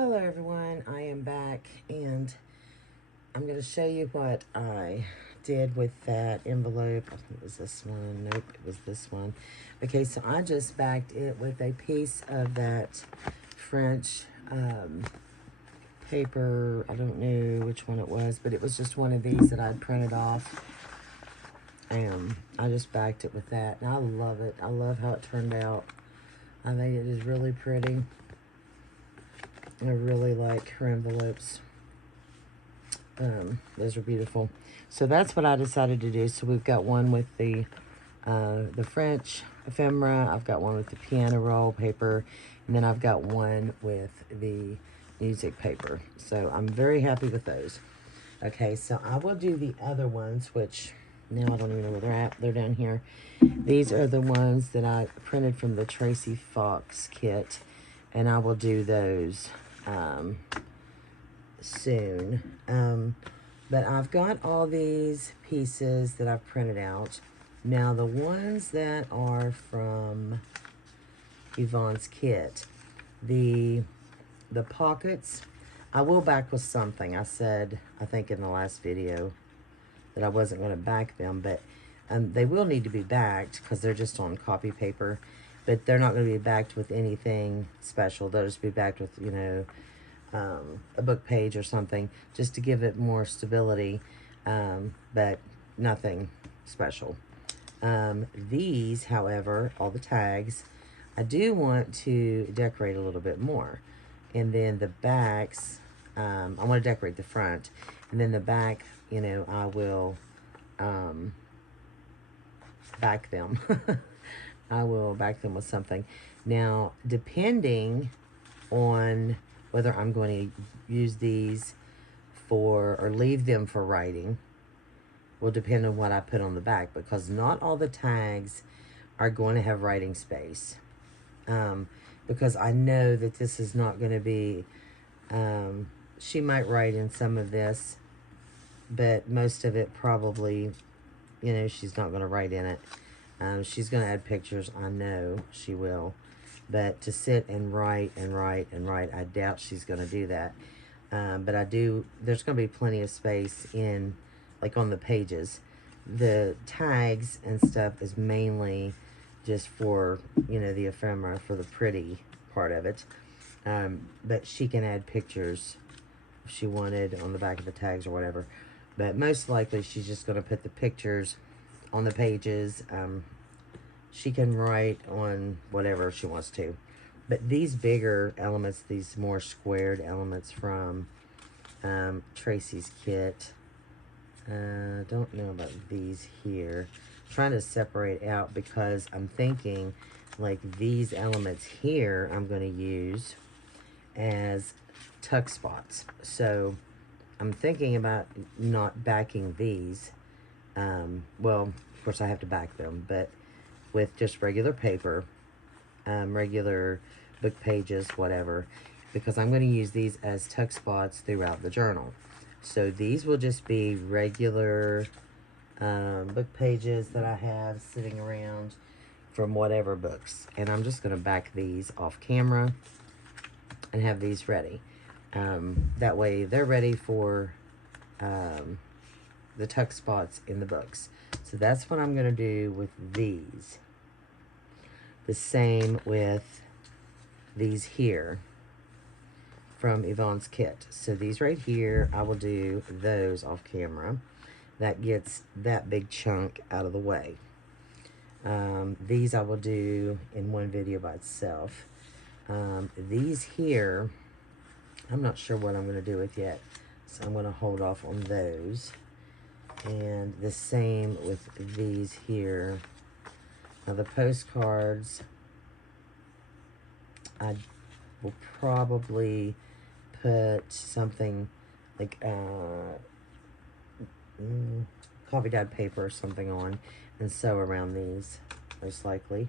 Hello everyone, I am back and I'm going to show you what I did with that envelope. I think it was this one. Nope, it was this one. Okay, so I just backed it with a piece of that French paper. I don't know which one it was, but it was just one of these that I'd printed off. And I just backed it with that. And I love it. I love how it turned out. I think it is really pretty. I really like her envelopes. Those are beautiful. So that's what I decided to do. So we've got one with the French ephemera. I've got one with the piano roll paper. And then I've got one with the music paper. So I'm very happy with those. Okay, so I will do the other ones, which now I don't even know where they're at. They're down here. These are the ones that I printed from the Tracy Fox kit. And I will do those soon. But I've got all these pieces that I've printed out. Now the ones that are from Yvonne's kit, the pockets, I will back with something. I said, I think in the last video, that I wasn't going to back them, but they will need to be backed because they're just on copy paper. But they're not going to be backed with anything special. They'll just be backed with, you know, a book page or something, just to give it more stability, but nothing special. These, however, all the tags, I do want to decorate a little bit more. And then the backs, I want to decorate the front. And then the back, you know, I will back them. I will back them with something. Now, depending on whether I'm going to use these for, or leave them for writing, will depend on what I put on the back, because not all the tags are going to have writing space. Because I know that this is not going to be, she might write in some of this, but most of it probably, you know, she's not going to write in it. She's going to add pictures. I know she will. But to sit and write and write and write, I doubt she's going to do that. But I do, there's going to be plenty of space in, like on the pages. The tags and stuff is mainly just for, you know, the ephemera, for the pretty part of it. But she can add pictures if she wanted on the back of the tags or whatever. But most likely she's just going to put the pictures on the pages. She can write on whatever she wants to. But these bigger elements, these more squared elements from Tracy's kit, don't know about these here. I'm trying to separate out because I'm thinking like these elements here I'm going to use as tuck spots. So I'm thinking about not backing these. Well, of course I have to back them, but with just regular paper, regular book pages, whatever, because I'm going to use these as tuck spots throughout the journal. So these will just be regular book pages that I have sitting around from whatever books. And I'm just going to back these off camera and have these ready. That way they're ready for the tuck spots in the books. So that's what I'm going to do with these. The same with these here from Yvonne's kit. So these right here, I will do those off camera. That gets that big chunk out of the way. These I will do in one video by itself. These here, I'm not sure what I'm going to do with yet. So I'm going to hold off on those. And the same with these here. Now the postcards, I will probably put something like coffee dyed paper or something on and sew around these, most likely.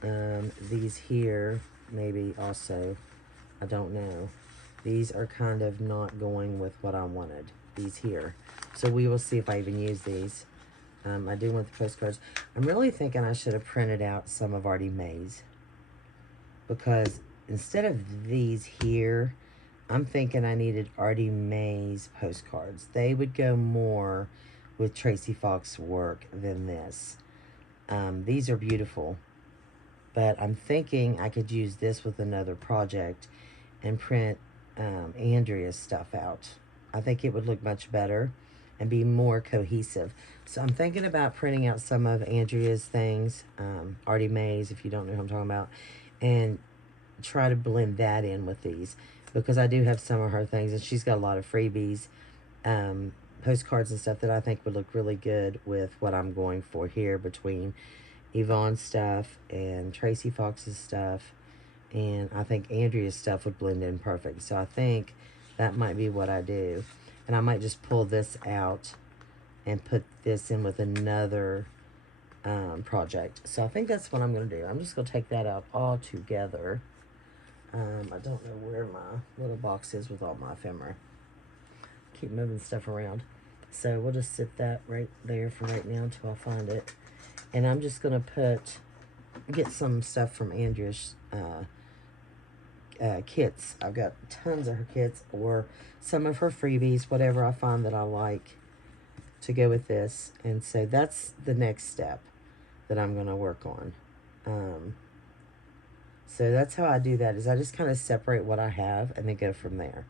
These here, maybe also, I don't know. These are kind of not going with what I wanted, these here. So we will see if I even use these. I do want the postcards. I'm really thinking I should have printed out some of Artie Mae's, because instead of these here, I'm thinking I needed Artie Mae's postcards. They would go more with Tracy Fox work than this. These are beautiful, but I'm thinking I could use this with another project and print Andrea's stuff out. I think it would look much better and be more cohesive. So I'm thinking about printing out some of Andrea's things, Artie Mae's, if you don't know who I'm talking about, and try to blend that in with these, because I do have some of her things, and she's got a lot of freebies, postcards and stuff that I think would look really good with what I'm going for here between Yvonne's stuff and Tracy Fox's stuff, and I think Andrea's stuff would blend in perfect. So I think that might be what I do, and I might just pull this out and put this in with another project. So I think that's what I'm going to do. I'm just going to take that out all together. I don't know where my little box is with all my ephemera. Keep moving stuff around. So we'll just sit that right there for right now until I find it. And I'm just going to get some stuff from Andrea's kits. I've got tons of her kits or some of her freebies, whatever I find that I like to go with this. And so that's the next step that I'm going to work on. So that's how I do that, is I just kind of separate what I have and then go from there.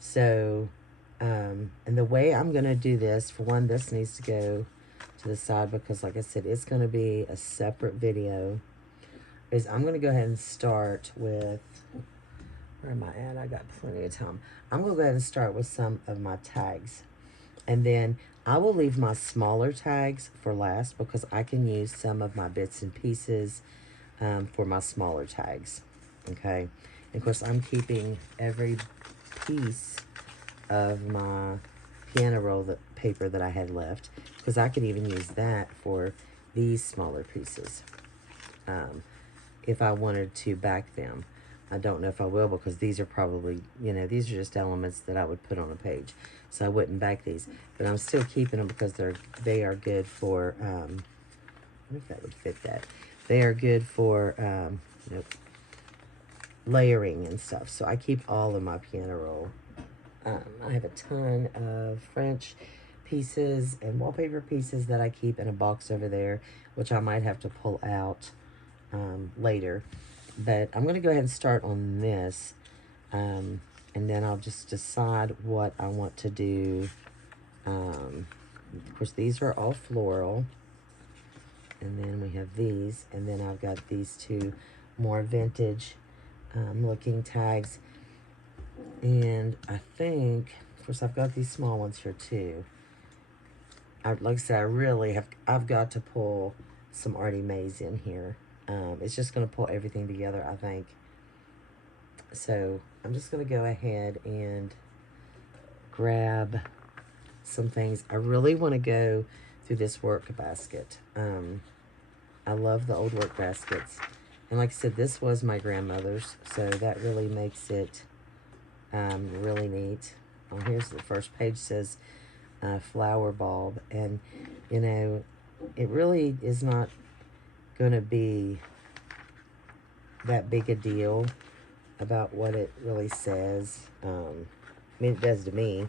So, and the way I'm going to do this, for one, this needs to go to the side because, like I said, it's going to be a separate video, is I'm going to go ahead and start with, where am I at? I got plenty of time. I'm going to go ahead and start with some of my tags. And then I will leave my smaller tags for last because I can use some of my bits and pieces for my smaller tags, okay? And of course, I'm keeping every piece of my piano roll paper that I had left, because I could even use that for these smaller pieces if I wanted to back them. I don't know if I will, because these are probably, you know, these are just elements that I would put on a page, so I wouldn't back these. But I'm still keeping them because they are good for, I wonder if that would fit that. They are good for layering and stuff. So I keep all of my piano roll. I have a ton of French pieces and wallpaper pieces that I keep in a box over there, which I might have to pull out later. But I'm going to go ahead and start on this. And then I'll just decide what I want to do. Of course, these are all floral. And then we have these, and then I've got these two more vintage looking tags. And I think, of course, I've got these small ones here too. Like I said, I've got to pull some Artie Mae's in here. It's just going to pull everything together, I think. So I'm just going to go ahead and grab some things. I really want to go through this work basket. I love the old work baskets. And like I said, this was my grandmother's, so that really makes it really neat. Oh, here's the first page, says flower bulb. And, you know, it really is not going to be that big a deal about what it really says. I mean, it does to me,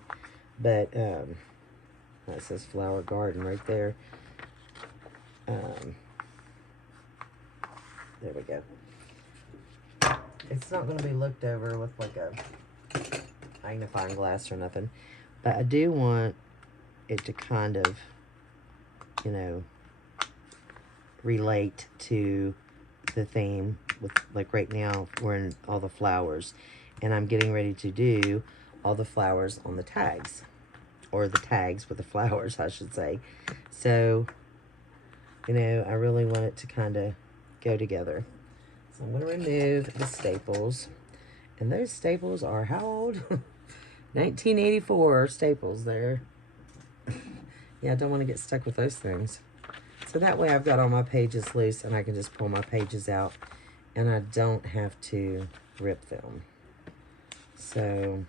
but that says flower garden right there. There we go. It's not going to be looked over with like a magnifying glass or nothing, but I do want it to kind of, you know, relate to the theme. With, like, right now we're in all the flowers, and I'm getting ready to do all the flowers on the tags, or the tags with the flowers, I should say. So, you know, I really want it to kind of go together. So I'm going to remove the staples, and those staples are how old? 1984 staples there. Yeah, I don't want to get stuck with those things. So that way I've got all my pages loose, and I can just pull my pages out, and I don't have to rip them. So,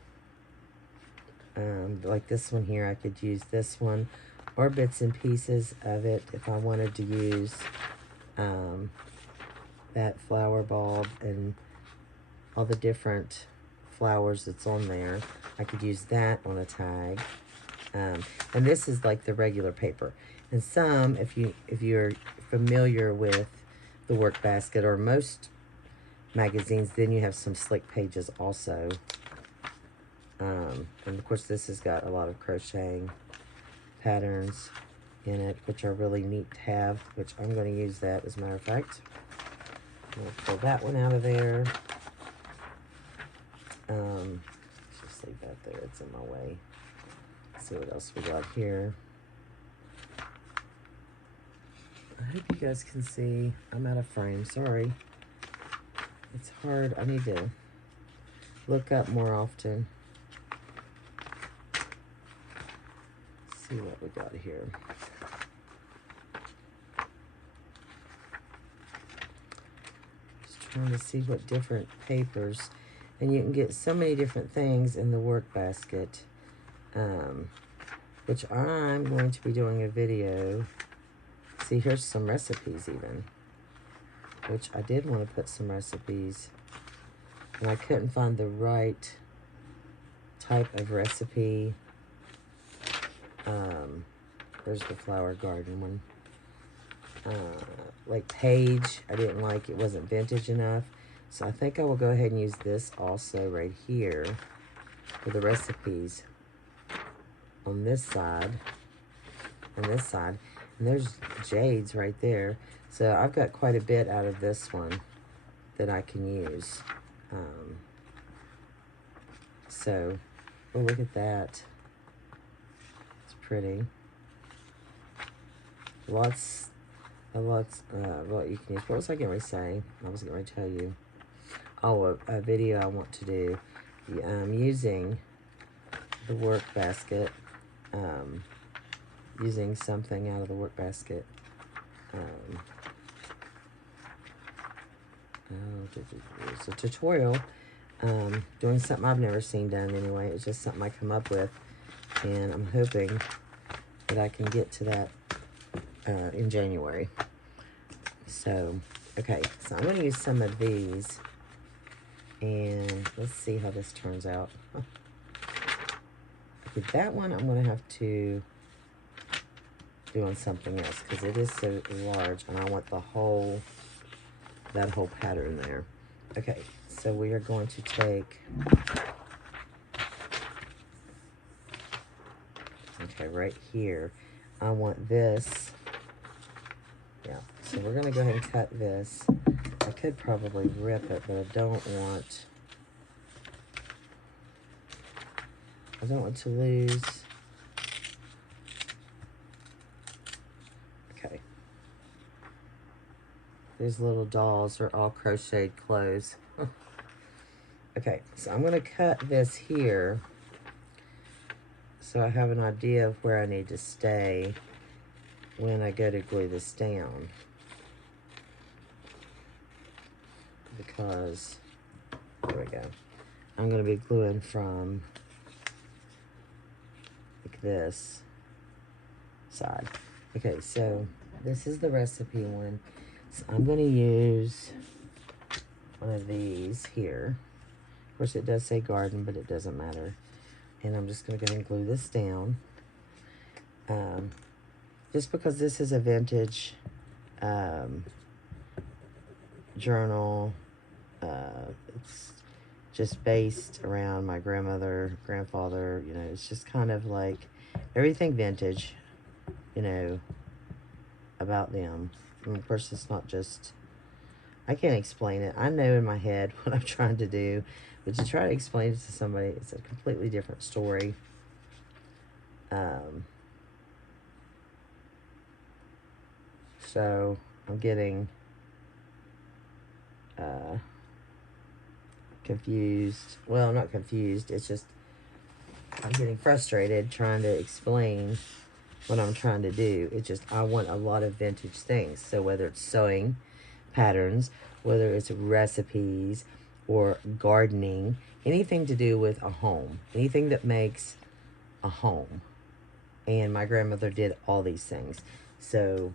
like this one here, I could use this one, or bits and pieces of it if I wanted to use that flower bulb and all the different flowers that's on there. I could use that on a tag. And this is like the regular paper. And some, if you're familiar with the work basket or most magazines, then you have some slick pages also. And of course this has got a lot of crocheting patterns in it, which are really neat to have, which I'm going to use that as a matter of fact. I'm going to pull that one out of there. Let's just leave that there, it's in my way. Let's see what else we got here. I hope you guys can see. I'm out of frame, sorry. It's hard, I need to look up more often. Let's see what we got here. Just trying to see what different papers, and you can get so many different things in the work basket, which I'm going to be doing a video. See, here's some recipes even, which I did want to put some recipes, and I couldn't find the right type of recipe. There's the flower garden one. Like page, I didn't like, it wasn't vintage enough. So I think I will go ahead and use this also right here for the recipes on this side and this side. And there's jades right there. So I've got quite a bit out of this one that I can use. So, oh, look at that. It's pretty. Lots, what you can use. What was I getting ready to say? I was getting ready to tell you. Oh, a video I want to do. Using the work basket. Using something out of the work basket. It's a tutorial. Doing something I've never seen done anyway. It's just something I come up with. And I'm hoping that I can get to that in January. So, okay. So I'm going to use some of these. And let's see how this turns out. Okay, that one I'm going to have to do on something else because it is so large and I want the whole, that whole pattern there. Okay, so we are going to take, okay, right here, I want this, yeah, so we're going to go ahead and cut this. I could probably rip it, but I don't want to lose. Okay. These little dolls are all crocheted clothes. Okay, so I'm going to cut this here so I have an idea of where I need to stay when I go to glue this down. Because, there we go. I'm going to be gluing from like this side. Okay, so this is the recipe one. So I'm going to use one of these here. Of course, it does say garden, but it doesn't matter. And I'm just going to go ahead and glue this down. Just because this is a vintage journal. It's just based around my grandmother, grandfather, you know, it's just kind of like everything vintage, you know, about them. And of course, it's not just, I can't explain it. I know in my head what I'm trying to do, but to try to explain it to somebody, it's a completely different story. So I'm getting confused. Well, not confused. It's just I'm getting frustrated trying to explain what I'm trying to do. It's just I want a lot of vintage things. So whether it's sewing patterns, whether it's recipes or gardening, anything to do with a home, anything that makes a home. And my grandmother did all these things. So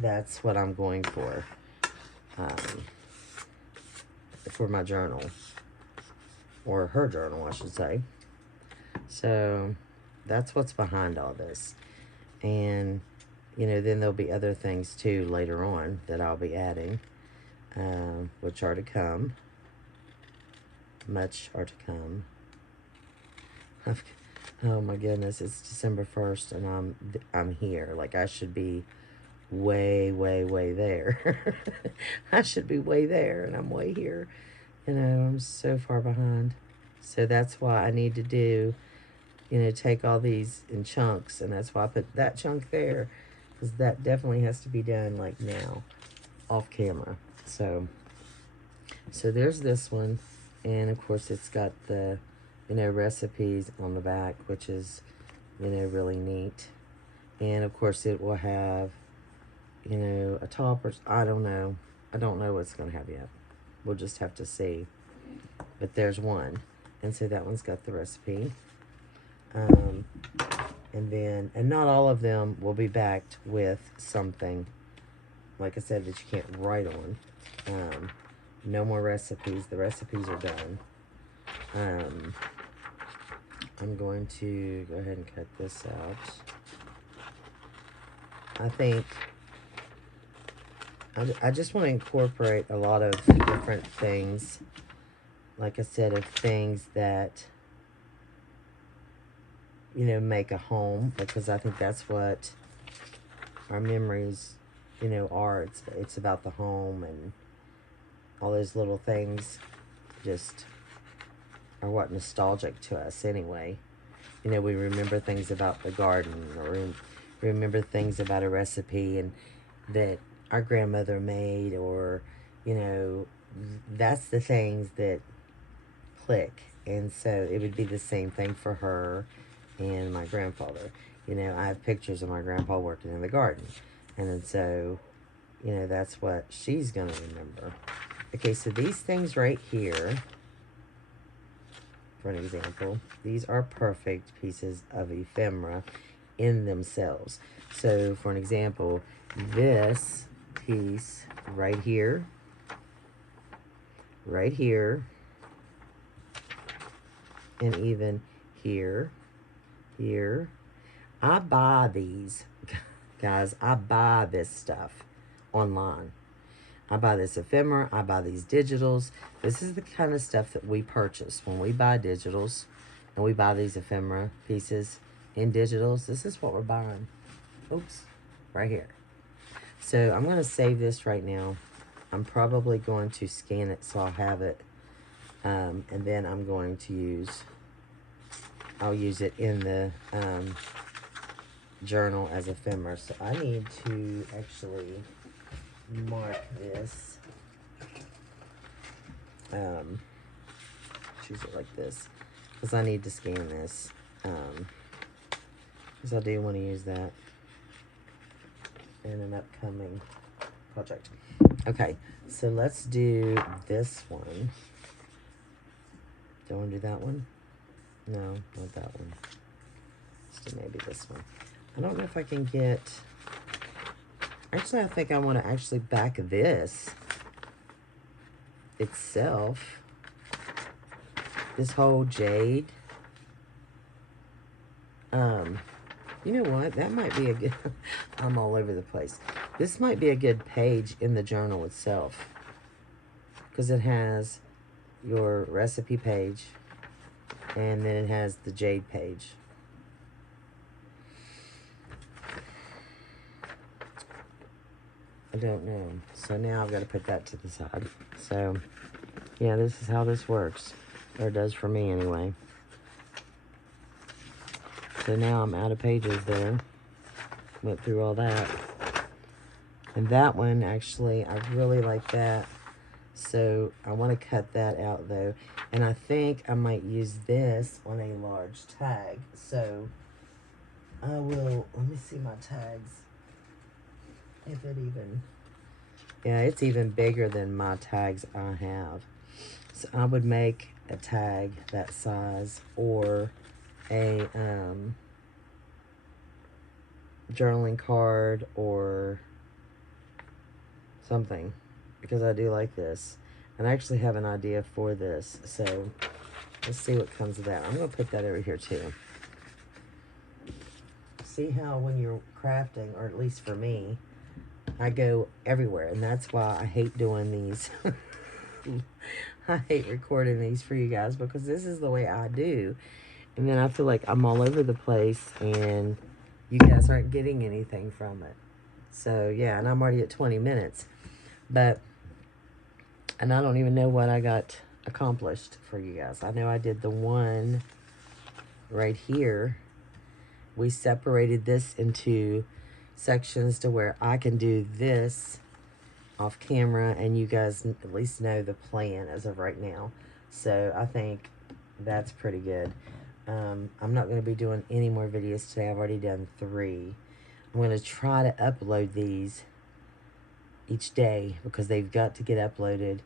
that's what I'm going for. for my journal. Or her journal, I should say. So that's what's behind all this. And, you know, then there'll be other things too later on that I'll be adding, which are to come. Much are to come. Oh my goodness, it's December 1st and I'm here. Like, I should be way, way, way there. I should be way there and I'm way here. You know, I'm so far behind. So that's why I need to do, you know, take all these in chunks, and that's why I put that chunk there, because that definitely has to be done like now, off camera. So there's this one, and of course it's got the, you know, recipes on the back, which is, you know, really neat. And of course it will have, you know, a top, or I don't know what it's gonna have yet. We'll just have to see. But there's one, and so that one's got the recipe. And not all of them will be backed with something, like I said, that you can't write on. No more recipes. The recipes are done. I'm going to go ahead and cut this out. I think I just want to incorporate a lot of different things, like I said, of things that, you know, make a home, because I think that's what our memories, you know, are. It's about the home, and all those little things just are what nostalgic to us anyway. You know, we remember things about the garden, or remember things about a recipe and that our grandmother made, or, you know, that's the things that click. And so it would be the same thing for her and my grandfather. You know, I have pictures of my grandpa working in the garden, and then so, you know, that's what she's gonna remember. Okay, so these things right here, for an example, these are perfect pieces of ephemera in themselves. So for an example, this piece right here, and even here, I buy these, guys. I buy this stuff online. I buy this ephemera. I buy these digitals. This is the kind of stuff that we purchase when we buy digitals, and we buy these ephemera pieces in digitals. This is what we're buying. Oops, right here. So I'm going to save this right now. I'm probably going to scan it so I'll have it, and then I'm going to I'll use it in the journal as ephemera. So I need to actually mark this. Choose it like this, because I need to scan this, because I do want to use that in an upcoming project. Okay, so let's do this one. Do I want to do that one? No, not that one. Let's do maybe this one. I don't know if I can get... Actually, I think I want to actually back this itself. This whole jade. You know what? That might be a good... I'm all over the place. This might be a good page in the journal itself, because it has your recipe page, and then it has the jade page. I don't know. So now I've got to put that to the side. So, yeah, this is how this works. Or it does for me anyway. So now I'm out of pages there. Went through all that. And that one, actually, I really like that. So I want to cut that out, though. And I think I might use this on a large tag. So I will... Let me see my tags. If it even... Yeah, it's even bigger than my tags I have. So I would make a tag that size, or a journaling card or something, because I do like this. And I actually have an idea for this. So let's see what comes of that. I'm going to put that over here too. See how when you're crafting, or at least for me, I go everywhere. And that's why I hate doing these. I hate recording these for you guys because this is the way I do. And then I feel like I'm all over the place and you guys aren't getting anything from it. So yeah, and I'm already at 20 minutes. And I don't even know what I got accomplished for you guys. I know I did the one right here. We separated this into sections to where I can do this off camera and you guys at least know the plan as of right now. So I think that's pretty good. I'm not going to be doing any more videos today. I've already done 3. I'm going to try to upload these each day because they've got to get uploaded,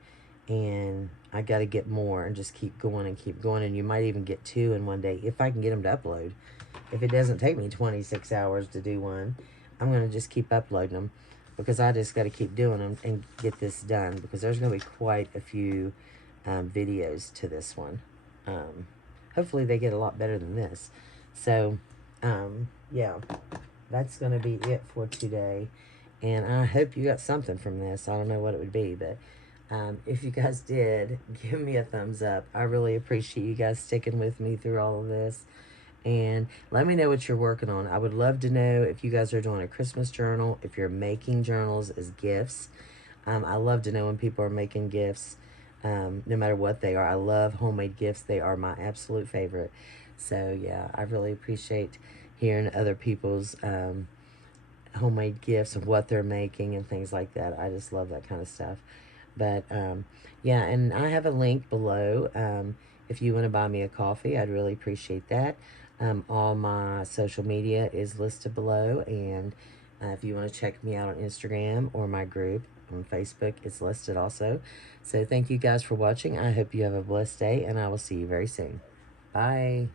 and I got to get more and just keep going and keep going. And you might even get 2 in one day if I can get them to upload. If it doesn't take me 26 hours to do one, I'm going to just keep uploading them because I just got to keep doing them and get this done because there's going to be quite a few videos to this one. Hopefully they get a lot better than this. So, yeah, that's going to be it for today. And I hope you got something from this. I don't know what it would be, but if you guys did, give me a thumbs up. I really appreciate you guys sticking with me through all of this. And let me know what you're working on. I would love to know if you guys are doing a Christmas journal, if you're making journals as gifts. I love to know when people are making gifts, no matter what they are. I love homemade gifts. They are my absolute favorite. So, yeah, I really appreciate hearing other people's homemade gifts and what they're making and things like that. I just love that kind of stuff. But, yeah, and I have a link below. If you want to buy me a coffee, I'd really appreciate that. All my social media is listed below, and if you want to check me out on Instagram or my group on Facebook, it's listed also. So thank you guys for watching. I hope you have a blessed day, and I will see you very soon. Bye.